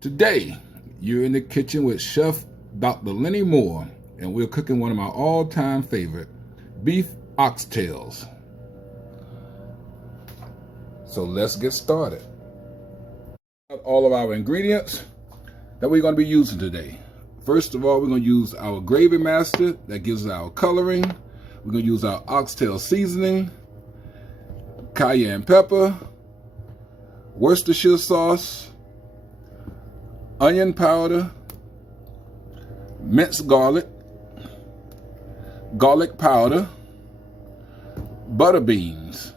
Today, you're in the kitchen with Chef Dr. Lenny Moore, and we're cooking one of my all-time favorite, beef oxtails. So let's get started. All of our ingredients that we're going to be using today. First of all, we're going to use our gravy master that gives our coloring. We're going to use our oxtail seasoning, cayenne pepper, Worcestershire sauce, onion powder, minced garlic, garlic powder, butter beans,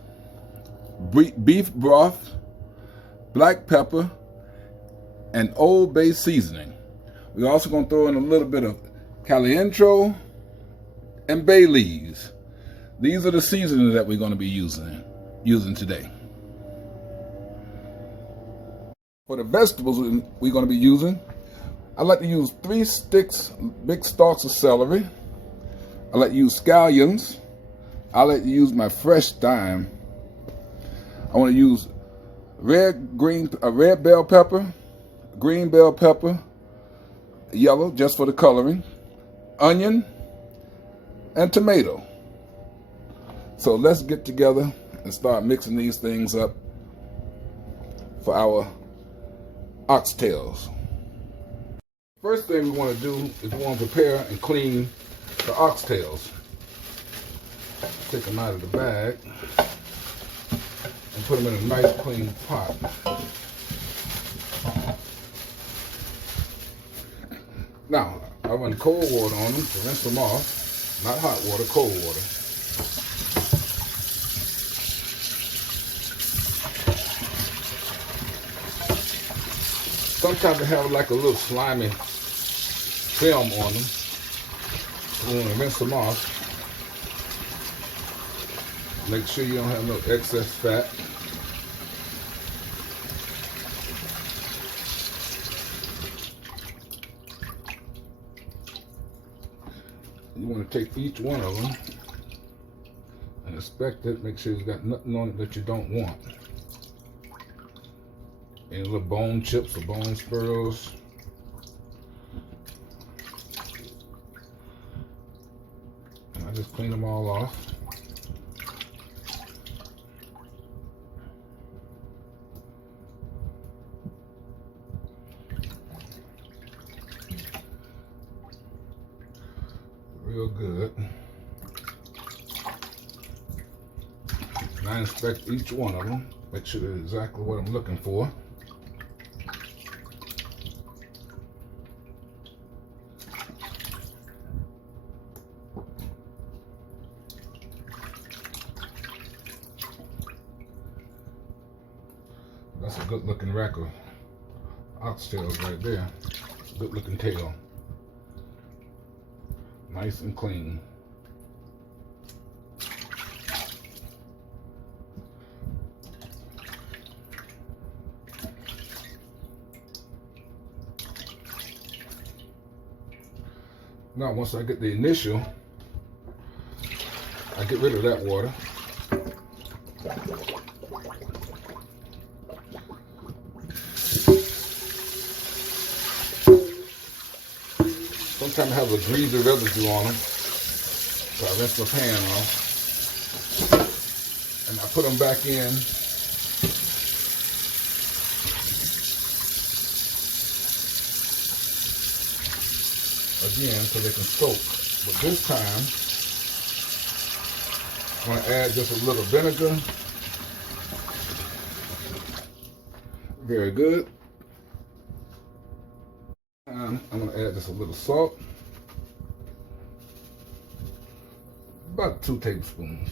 beef broth, black pepper, and Old Bay seasoning. We're also going to throw in a little bit of calientro and bay leaves. These are the seasonings that we're going to be using today. For the vegetables we're going to be using, I like to use 3 sticks, big stalks of celery. I like to use scallions. I like to use my fresh thyme. I want to use red bell pepper, green bell pepper, yellow just for the coloring, onion, and tomato. So let's get together and start mixing these things up for our oxtails. First thing we want to do is we want to prepare and clean the oxtails. Take them out of the bag and put them in a nice clean pot. Now, I run cold water on them to rinse them off. Not hot water, cold water. Sometimes they have like a little slimy film on them. We want to rinse them off. Make sure you don't have no excess fat. You want to take each one of them and inspect it. Make sure it's got nothing on it that you don't want. Any little bone chips or bone spurs. And I just clean them all off. Real good. And I inspect each one of them. Make sure they're exactly what I'm looking for. That's a good looking rack of oxtails right there. Good looking tail. Nice and clean. Now once I get the initial, I get rid of that water. Sometimes I have a greasy residue on them, so I rinse my pan off, and I put them back in. Again, so they can soak. But this time, I'm going to add just a little vinegar. Very good. I'm going to add just a little salt. About 2 tablespoons.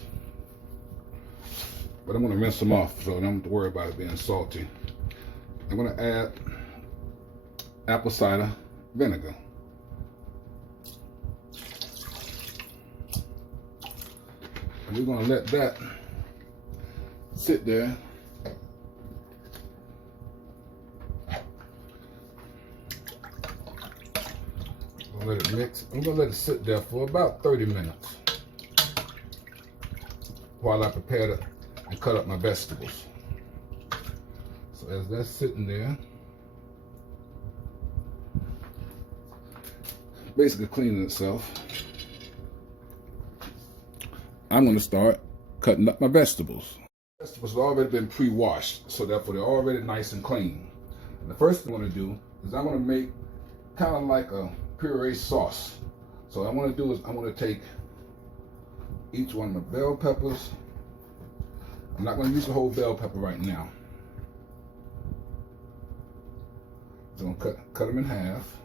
But I'm going to rinse them off so I don't have to worry about it being salty. I'm going to add apple cider vinegar. And we're going to let that sit there. Let it mix. I'm going to let it sit there for about 30 minutes while I prepare it and cut up my vegetables. So as that's sitting there, basically cleaning itself, I'm going to start cutting up my vegetables. Vegetables have already been pre-washed, so therefore they're already nice and clean. And the first thing I'm going to do is I'm going to make kind of like a puree sauce. So what I'm going to do is I'm going to take each one of my bell peppers. I'm not going to use the whole bell pepper right now. So I'm going to cut them in half.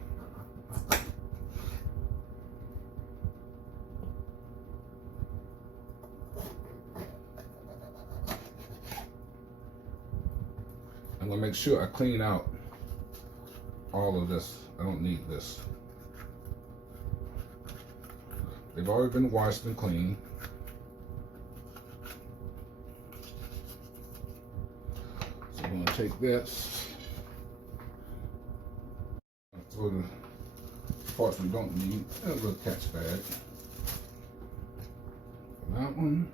I'm going to make sure I clean out all of this. I don't need this. They've already been washed and cleaned. So I'm going to take this, throw the parts we don't need, and a little catch bag. That one.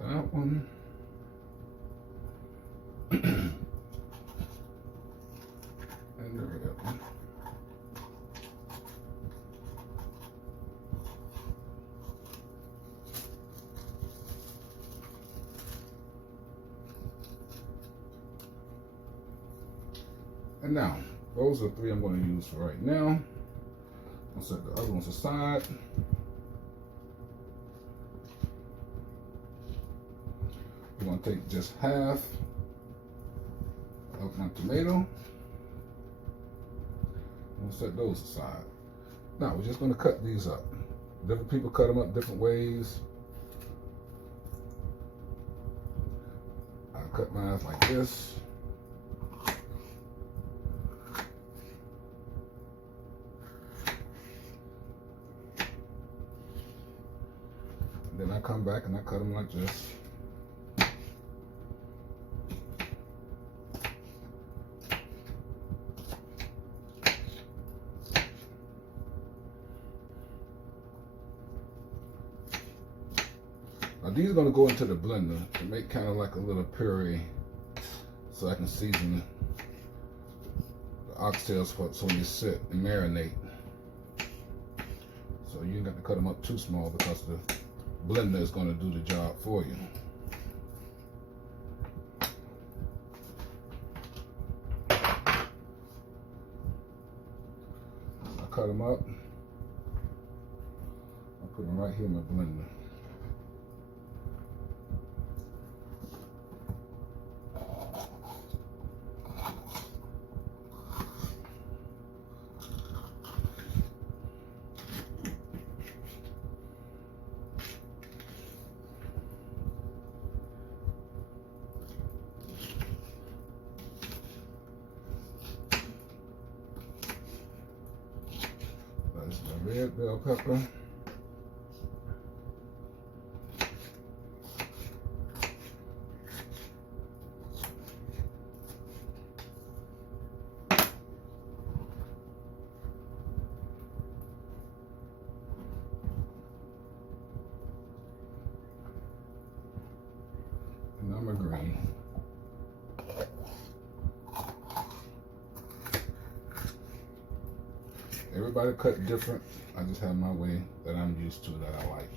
That one. And there we go. And now, those are three I'm going to use for right now. I'll set the other ones aside. I'm going to take just half of my tomato. We'll set those aside. Now we're just going to cut these up. Different people cut them up different ways. I cut mine like this. Then I come back and I cut them like this. Now these are going to go into the blender to make kind of like a little puree, so I can season the oxtails so when you sit and marinate. So you ain't got to cut them up too small because the blender is going to do the job for you. So I cut them up. I put them right here in my blender. That's my red bell pepper. And I'm a green. Everybody cut different. I just have my way that I'm used to that I like.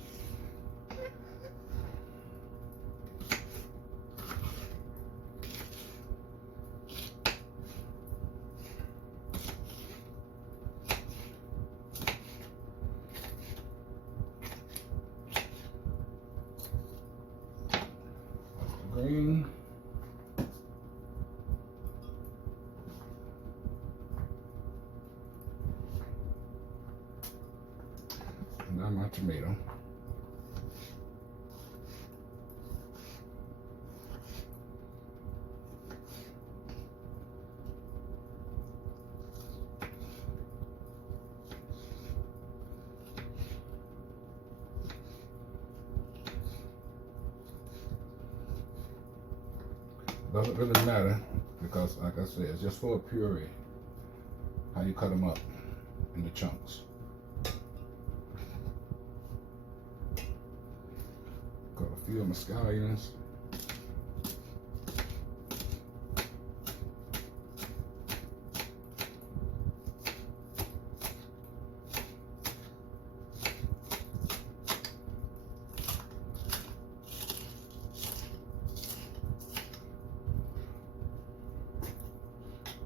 Green. And now my tomato. Doesn't really matter because, like I said, it's just for a puree. How you cut them up into chunks. Got a few of my scallions.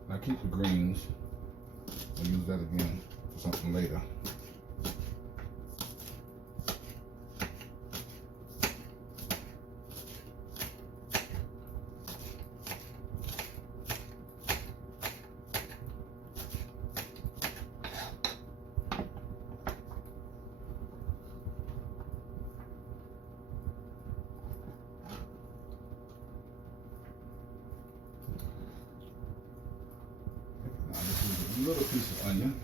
Now keep the greens. I'll use that again for something later. A little piece of onion,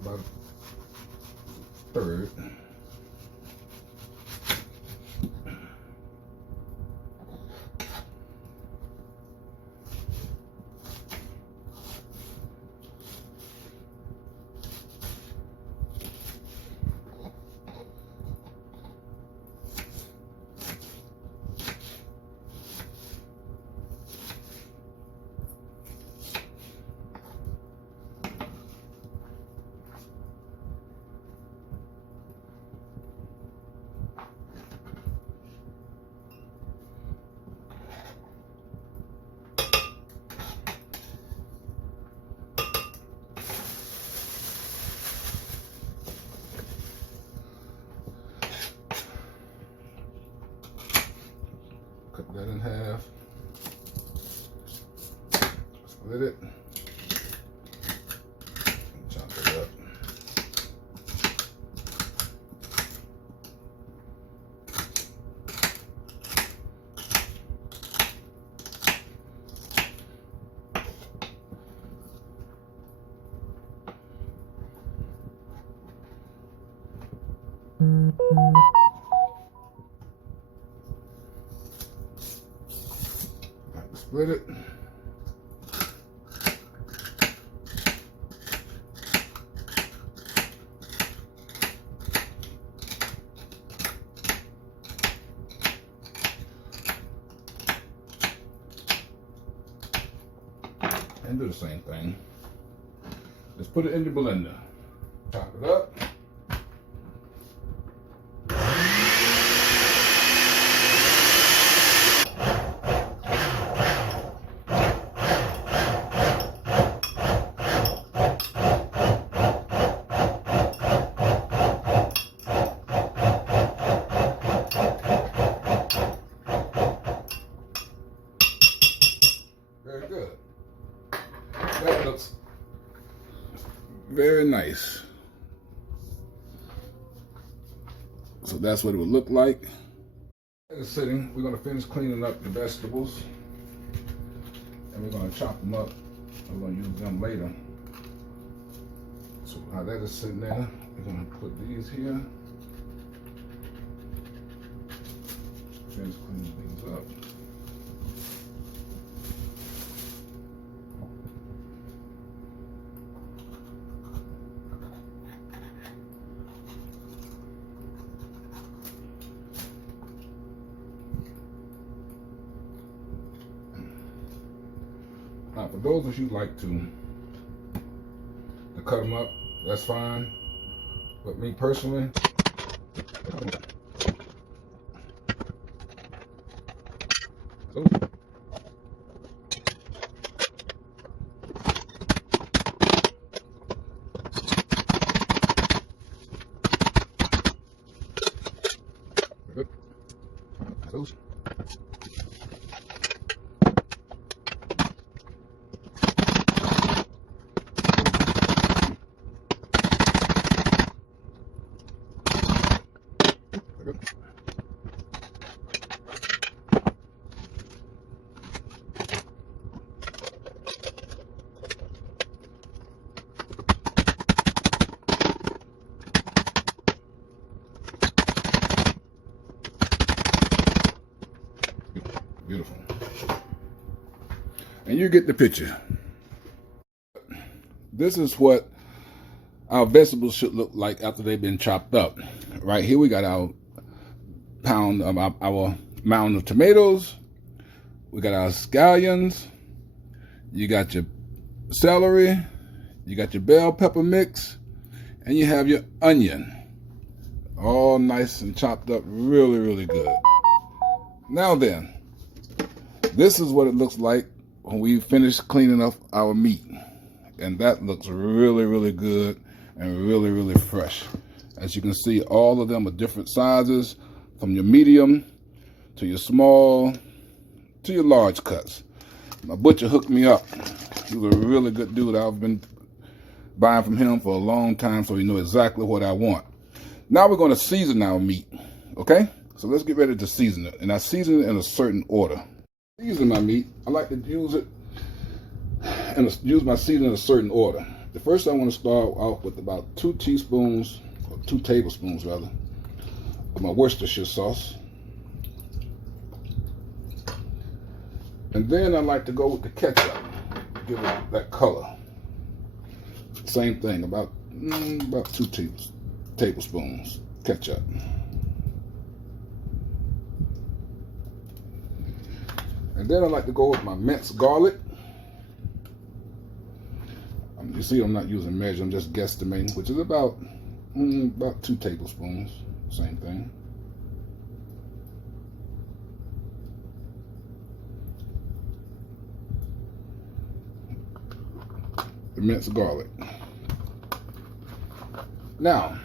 about a third. Cut that in half, split it, and chop it up. Split it. And do the same thing. Just put it in the blender. Chop it up. Very good. That looks very nice. So that's what it would look like. It's sitting. We're going to finish cleaning up the vegetables. And we're going to chop them up. We're going to use them later. So while that is sitting there, we're going to put these here. Finish cleaning things up. Now, for those of you who like to cut them up, that's fine. But me personally, beautiful. And you get the picture. This is what our vegetables should look like after they've been chopped up. Right here we got our pound of our mound of tomatoes. We got our scallions. You got your celery. You got your bell pepper mix. And you have your onion. All nice and chopped up, really, really good. Now then, this is what it looks like when we finish cleaning up our meat. And that looks really, really good and really, really fresh. As you can see, all of them are different sizes, from your medium to your small to your large cuts. My butcher hooked me up. He was a really good dude. I've been buying from him for a long time, so he knew exactly what I want. Now we're going to season our meat, okay? So let's get ready to season it. And I season it in a certain order. Season my meat, I like to use it and use my seasoning in a certain order. The first I want to start off with about 2 teaspoons, or 2 tablespoons rather, of my Worcestershire sauce. And then I like to go with the ketchup, give it that color. Same thing, about 2 tablespoons ketchup. And then I like to go with my minced garlic. You see, I'm not using measure, I'm just guesstimating, which is about 2 tablespoons, same thing. The minced garlic. Now,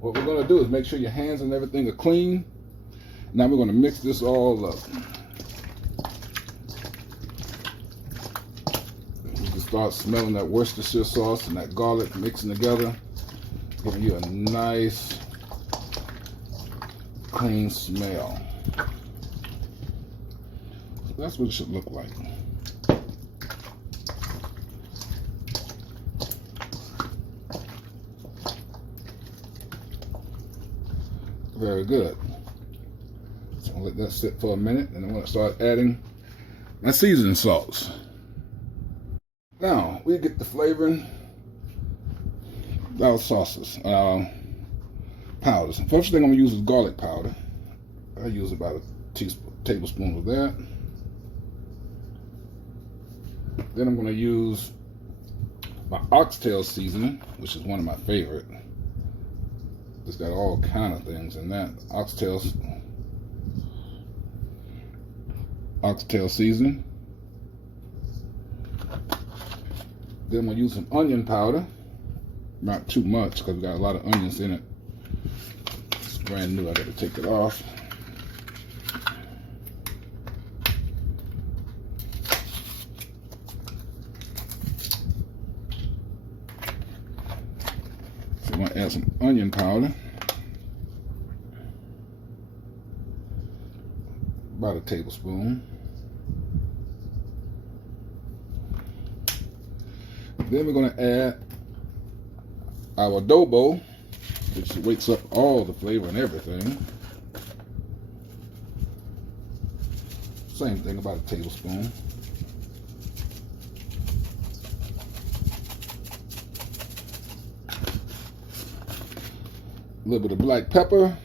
what we're going to do is make sure your hands and everything are clean. Now we're going to mix this all up. You can start smelling that Worcestershire sauce and that garlic mixing together, giving you a nice, clean smell. So that's what it should look like. Very good. So I'm gonna let that sit for a minute, and I'm gonna start adding my seasoning salts. Now we get the flavoring our sauces, powders. First thing I'm gonna use is garlic powder. I use about a tablespoon of that. Then I'm gonna use my Oxtail seasoning, which is one of my favorite. It's got all kind of things in that. Oxtail seasoning. Then I'm gonna use some onion powder. Not too much because we got a lot of onions in it. It's brand new, I gotta take it off. So I'm gonna add some onion powder. About a tablespoon. Then we're going to add our adobo, which wakes up all the flavor and everything. Same thing, about a tablespoon. A little bit of black pepper.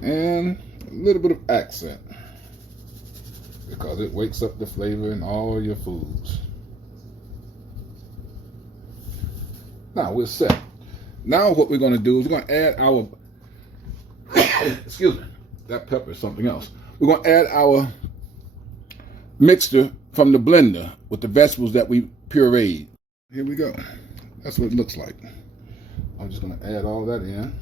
And a little bit of accent, because it wakes up the flavor in all your foods. Now we're set. Now what we're going to do is we're going to add our excuse me, that pepper is something else. We're going to add our mixture from the blender with the vegetables that we pureed. Here we go. That's what it looks like. I'm just going to add all that in.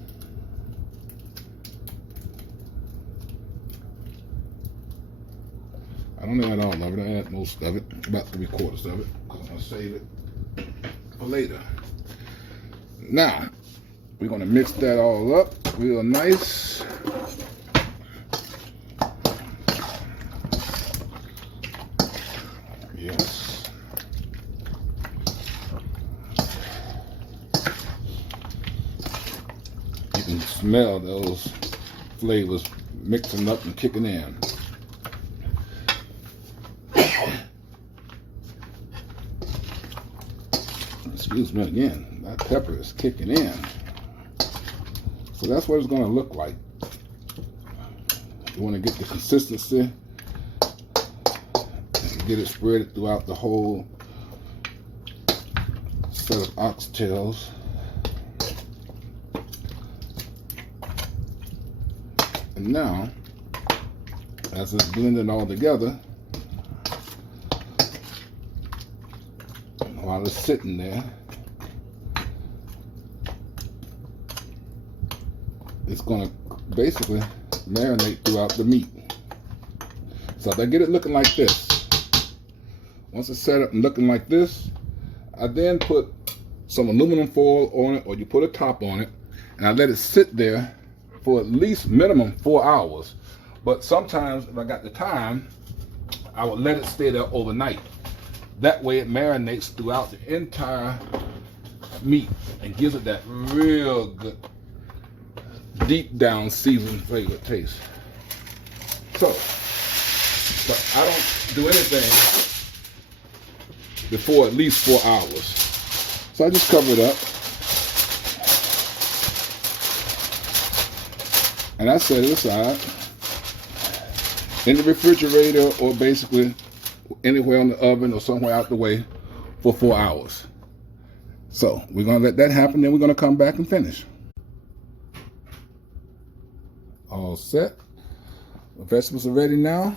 I don't add all of it, I add most of it, about 3/4 of it, because I'm going to save it for later. Now, we're going to mix that all up real nice. Yes. You can smell those flavors mixing up and kicking in. Excuse me again. That pepper is kicking in. So that's what it's going to look like. You want to get the consistency and get it spread throughout the whole set of oxtails. And now, as it's blended all together, while it's sitting there, it's going to basically marinate throughout the meat. So if I get it looking like this, once it's set up and looking like this, I then put some aluminum foil on it, or you put a top on it, and I let it sit there for at least minimum 4 hours. But sometimes if I got the time, I would let it stay there overnight. That way it marinates throughout the entire meat and gives it that real good, deep down seasoned flavor taste. So, but I don't do anything before at least 4 hours. So I just cover it up. And I set it aside in the refrigerator, or basically anywhere in the oven or somewhere out the way, for 4 hours. So we're going to let that happen, then we're going to come back and finish. All set. The vegetables are ready now.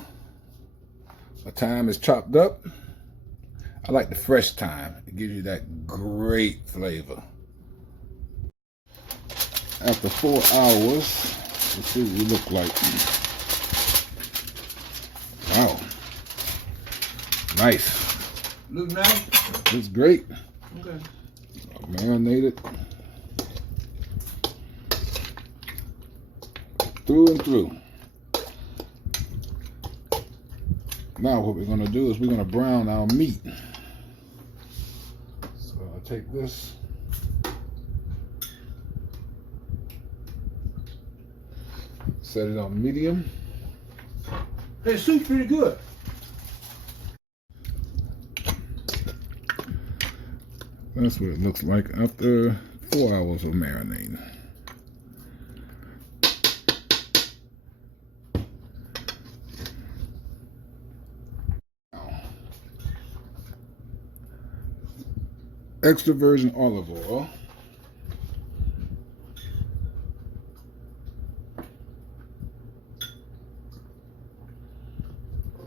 The thyme is chopped up. I like the fresh thyme. It gives you that great flavor. After 4 hours, let's see what we look like. Wow. Nice. Looks nice? Looks great. Okay. Marinated through and through. Now what we're going to do is we're going to brown our meat. So I'll take this. Set it on medium. Hey, soup's pretty good. That's what it looks like after 4 hours of marinating. Extra virgin olive oil.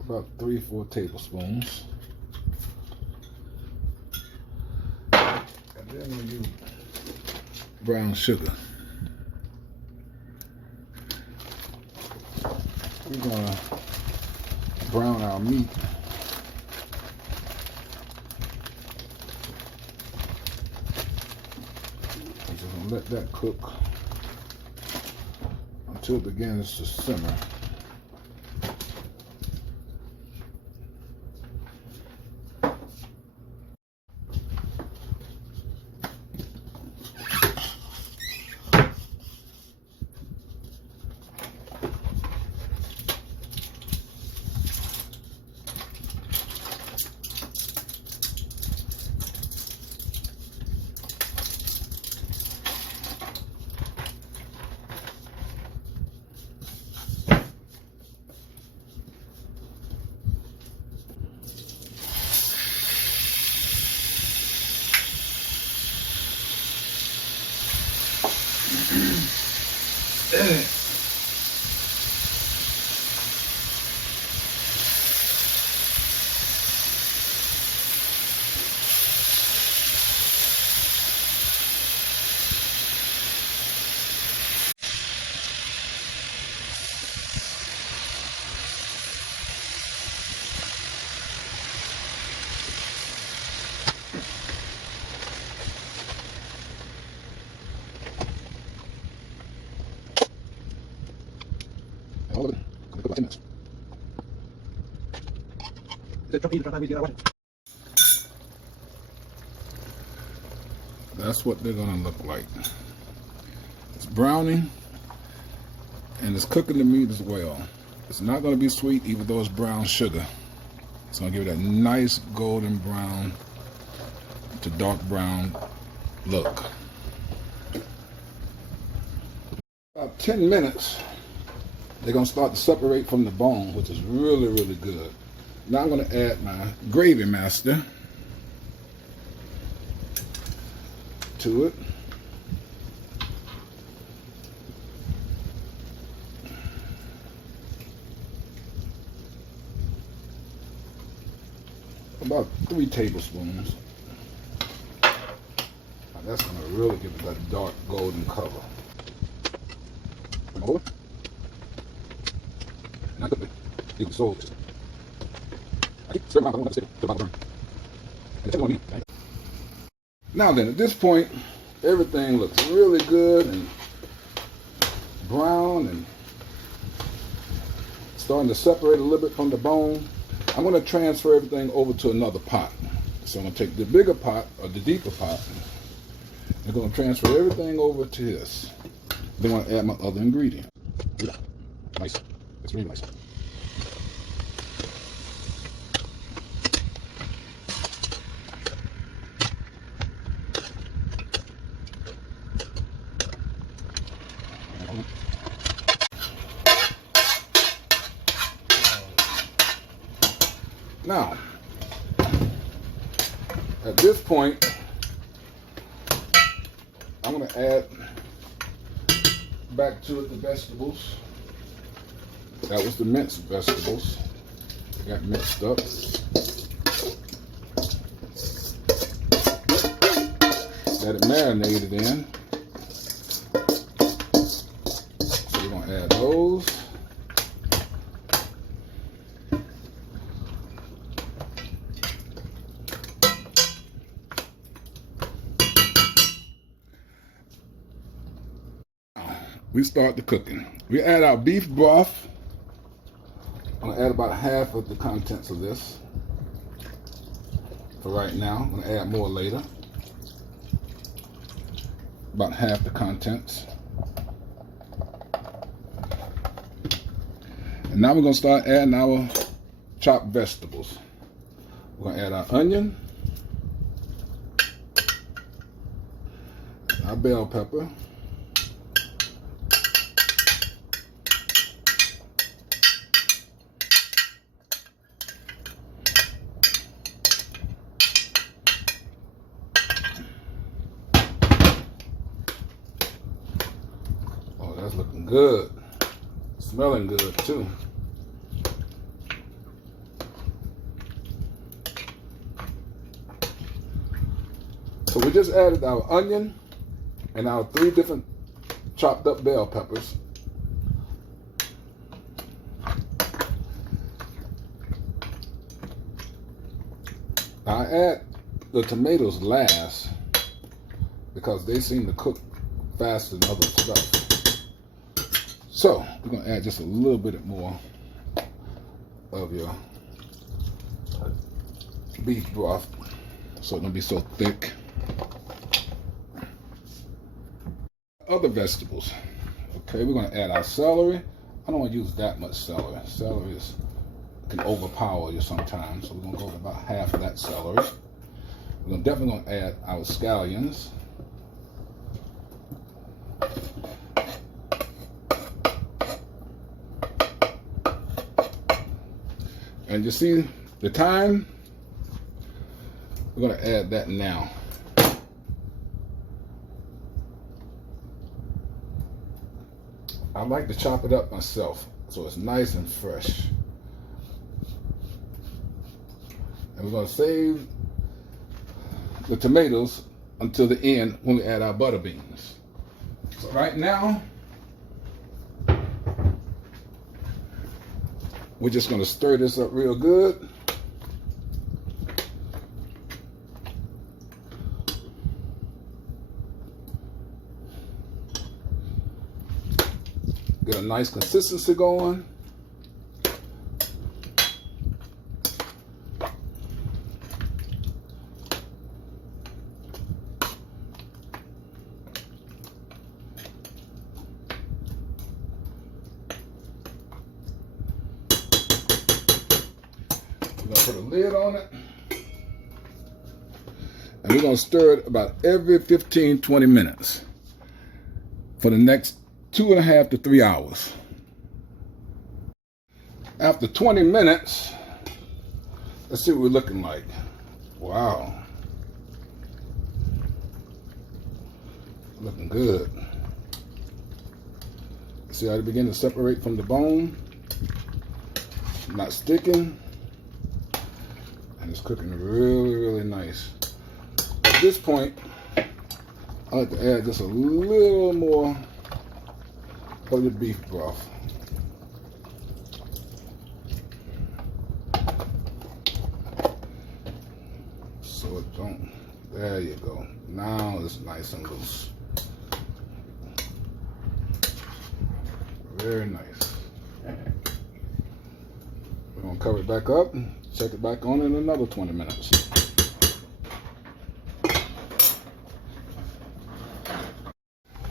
About 3-4 tablespoons. And then we use brown sugar. We're gonna brown our meat. I'm just gonna let that cook until it begins to simmer. That's what they're gonna look like. It's browning and it's cooking the meat as well. It's not gonna be sweet even though it's brown sugar. It's gonna give it that nice golden brown to dark brown look. About 10 minutes, they're going to start to separate from the bone, which is really, really good. Now I'm going to add my gravy master to it. About 3 tablespoons. Now that's going to really give it that dark golden color. Over. And I cook it. You can soak it. I keep stirring around, I don't want to about to burn. And it's on me. Now then, at this point, everything looks really good and brown and starting to separate a little bit from the bone. I'm going to transfer everything over to another pot. So I'm going to take the bigger pot, or the deeper pot, and I'm going to transfer everything over to this. Then I'm going to add my other ingredient. Yeah, nice. It's really nice. Now, at this point, I'm going to add back to it the vegetables. That was the minced vegetables. They got mixed up. Got it marinated in. So we're going to add those. We start the cooking. We add our beef broth. I'm going to add about half of the contents of this for right now. I'm going to add more later. About half the contents. And now we're going to start adding our chopped vegetables. We're going to add our onion, our bell pepper, that's looking good. Smelling good too. So we just added our onion and our 3 different chopped up bell peppers. Now I add the tomatoes last because they seem to cook faster than other stuff. So we're going to add just a little bit more of your beef broth so it won't be so thick. Other vegetables. Okay, we're going to add our celery. I don't want to use that much celery. Celery can overpower you sometimes, so we're going to go with about half of that celery. We're definitely going to add our scallions. And you see the thyme, we're going to add that now. I like to chop it up myself so it's nice and fresh. And we're going to save the tomatoes until the end when we add our butter beans. So right now, we're just going to stir this up real good. Get a nice consistency going. We're going to put a lid on it. And We're going to stir it about every 15-20 minutes for the next 2.5 to 3 hours. After 20 minutes, let's see what we're looking like. Wow. Looking good. See how they begin to separate from the bone? Not sticking. And it's cooking really, really nice. At this point, I like to add just a little more of the beef broth. So it don't, there you go. Now it's nice and loose. Very nice. We're gonna cover it back up and check it back on in another 20 minutes.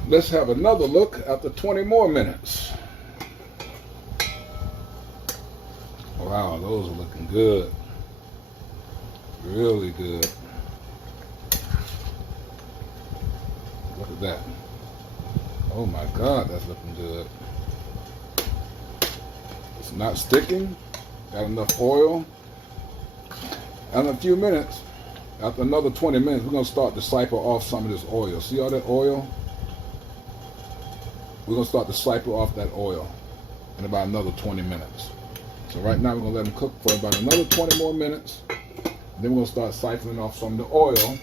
Let's have another look after 20 more minutes. Wow, those are looking good. Really good. Look at that. Oh my God, that's looking good. It's not sticking. Got enough oil. And in a few minutes, after another 20 minutes, we're going to start to siphon off some of this oil. See all that oil? We're going to start to siphon off that oil in about another 20 minutes. So right now we're going to let them cook for about another 20 more minutes. Then we're going to start siphoning off some of the oil.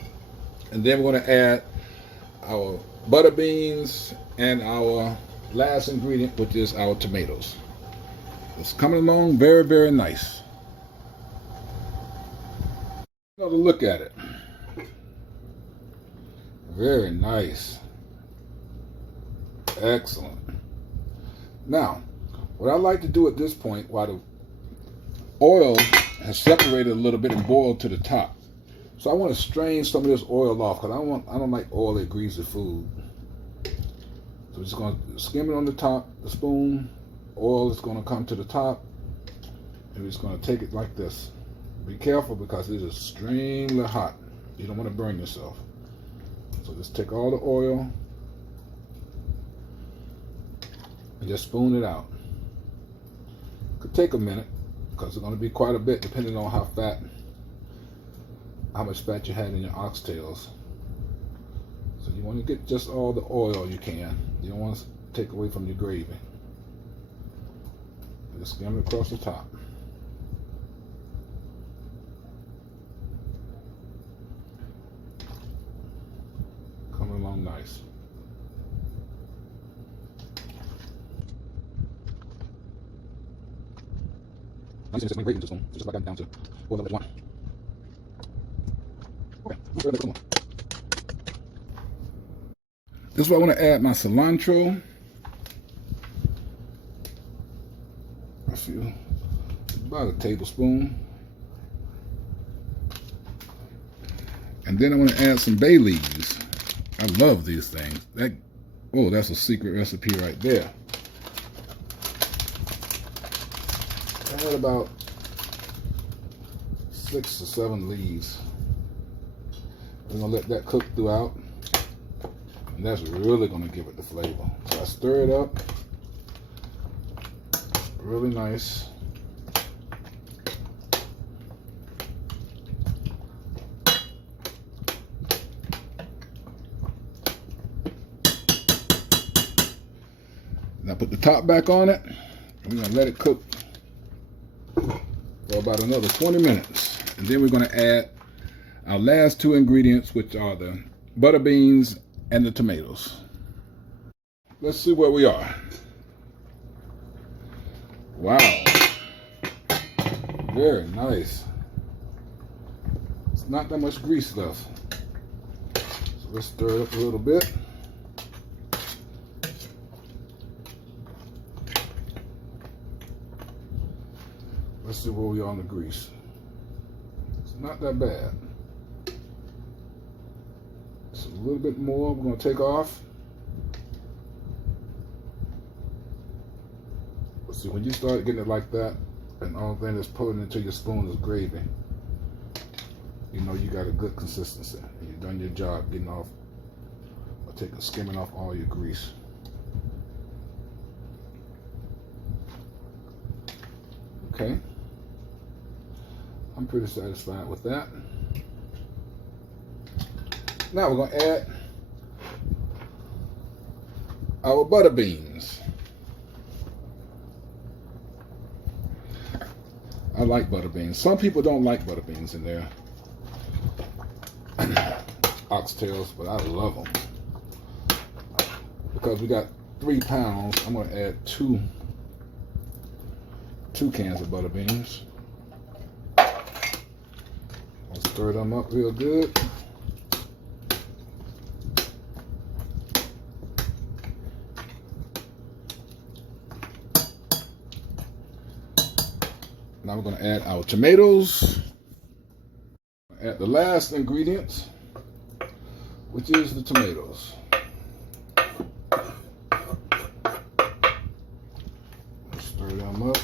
And then we're going to add our butter beans and our last ingredient, which is our tomatoes. It's coming along very, very nice. Another look at it. Very nice. Excellent. Now, what I like to do at this point, while the oil has separated a little bit and boiled to the top, so I want to strain some of this oil off because I don't like oil that greases food. So we're just going to skim it on the top, the spoon. Oil is going to come to the top, and we're just going to take it like this. Be careful because it is extremely hot. You don't want to burn yourself. So just take all the oil and just spoon it out. Could take a minute because it's going to be quite a bit depending on how much fat you had in your oxtails. So you want to get just all the oil you can. You don't want to take away from your gravy. Just skim it across the top. Coming along nice. Nice and just gravy into this one. Just like I'm down to boil number 1. Okay, let's go. This is where I want to add my cilantro. About a tablespoon. And then I want to add some bay leaves. I love these things. That's a secret recipe right there. Add about 6 or 7 leaves. We're going to let that cook throughout. And that's really going to give it the flavor. So I stir it up. Really nice. Now put the top back on it. We're going to let it cook for about another 20 minutes. And then we're going to add our last 2 ingredients, which are the butter beans and the tomatoes. Let's see where we are. Wow. Very nice. It's not that much grease left. So let's stir it up a little bit. Let's see where we are on the grease. It's not that bad. Just a little bit more we're going to take off. See, when you start getting it like that, and the only thing that's pulling into your spoon is gravy, you know you got a good consistency. You done your job getting off or skimming off all your grease. Okay, I'm pretty satisfied with that. Now we're going to add our butter beans. I like butter beans. Some people don't like butter beans in their oxtails, but I love them. Because we got 3 pounds, I'm going to add two cans of butter beans. I'll stir them up real good. Now we're going to add our tomatoes. Add the last ingredients, which is the tomatoes. Stir them up.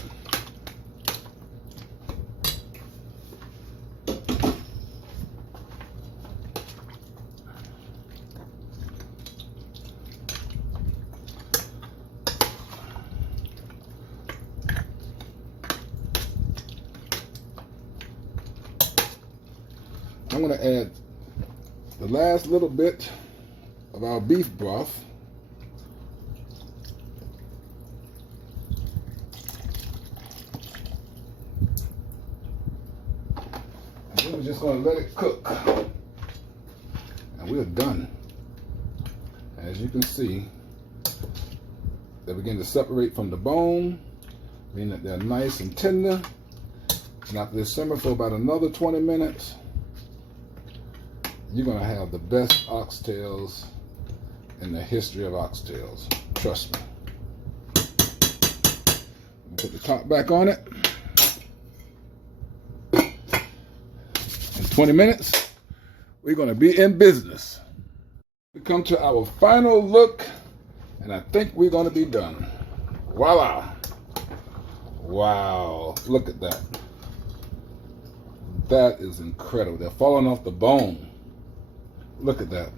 I'm going to add the last little bit of our beef broth. And then we're just going to let it cook. And we're done. As you can see, they begin to separate from the bone, meaning that they're nice and tender. And after they simmer for about another 20 minutes, you're going to have the best oxtails in the history of oxtails. Trust me. Put the top back on it. In 20 minutes, we're going to be in business. We come to our final look, and I think we're going to be done. Voila. Wow. Look at that. That is incredible. They're falling off the bone. Look at that.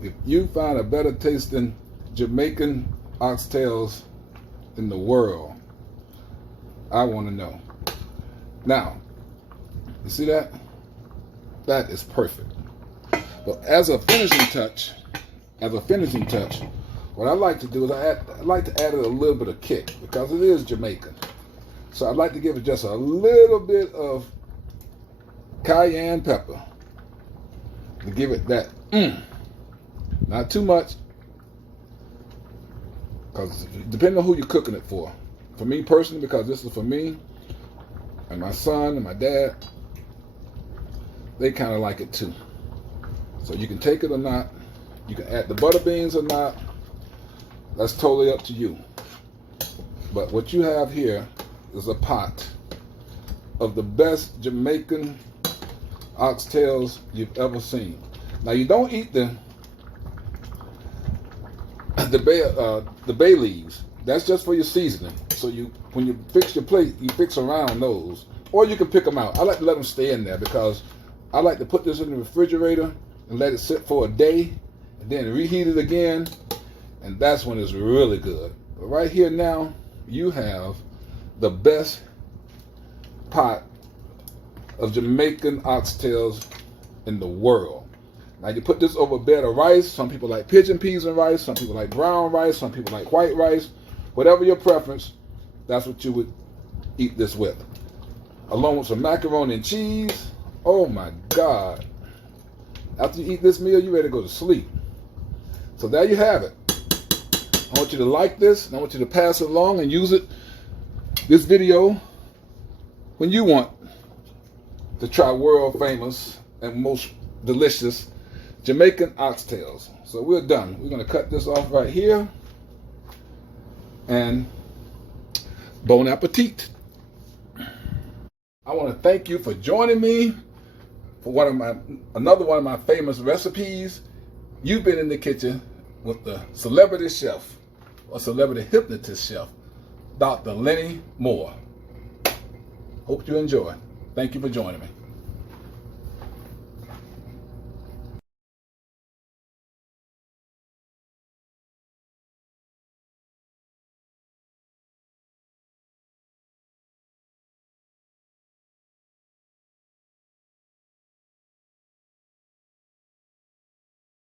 If you find a better tasting Jamaican oxtails in the world, I want to know. Now, you see that? That is perfect. But as a finishing touch, what I like to do is I like to add it a little bit of kick because it is Jamaican. So I'd like to give it just a little bit of cayenne pepper to give it that not too much, because depending on who you're cooking it for me personally, because this is for me and my son and my dad, they kind of like it too. So you can take it or not, you can add the butter beans or not, that's totally up to you. But what you have here is a pot of the best Jamaican oxtails you've ever seen. Now you don't eat the bay leaves. That's just for your seasoning. So when you fix your plate, you fix around those, or you can pick them out. I like to let them stay in there because I like to put this in the refrigerator and let it sit for a day, and then reheat it again, and that's when it's really good. But right here now, you have the best pot of Jamaican oxtails in the world. Now you put this over a bed of rice. Some people like pigeon peas and rice. Some people like brown rice. Some people like white rice. Whatever your preference, that's what you would eat this with. Along with some macaroni and cheese. Oh my God. After you eat this meal, you're ready to go to sleep. So there you have it. I want you to like this, and I want you to pass it along and use this video when you want to try world famous and most delicious Jamaican oxtails. So we're done. We're going to cut this off right here. And bon appetit. I want to thank you for joining me for another one of my famous recipes. You've been in the kitchen with the celebrity chef, or celebrity hypnotist chef, Dr. Lenny Moore. Hope you enjoy. Thank you for joining me.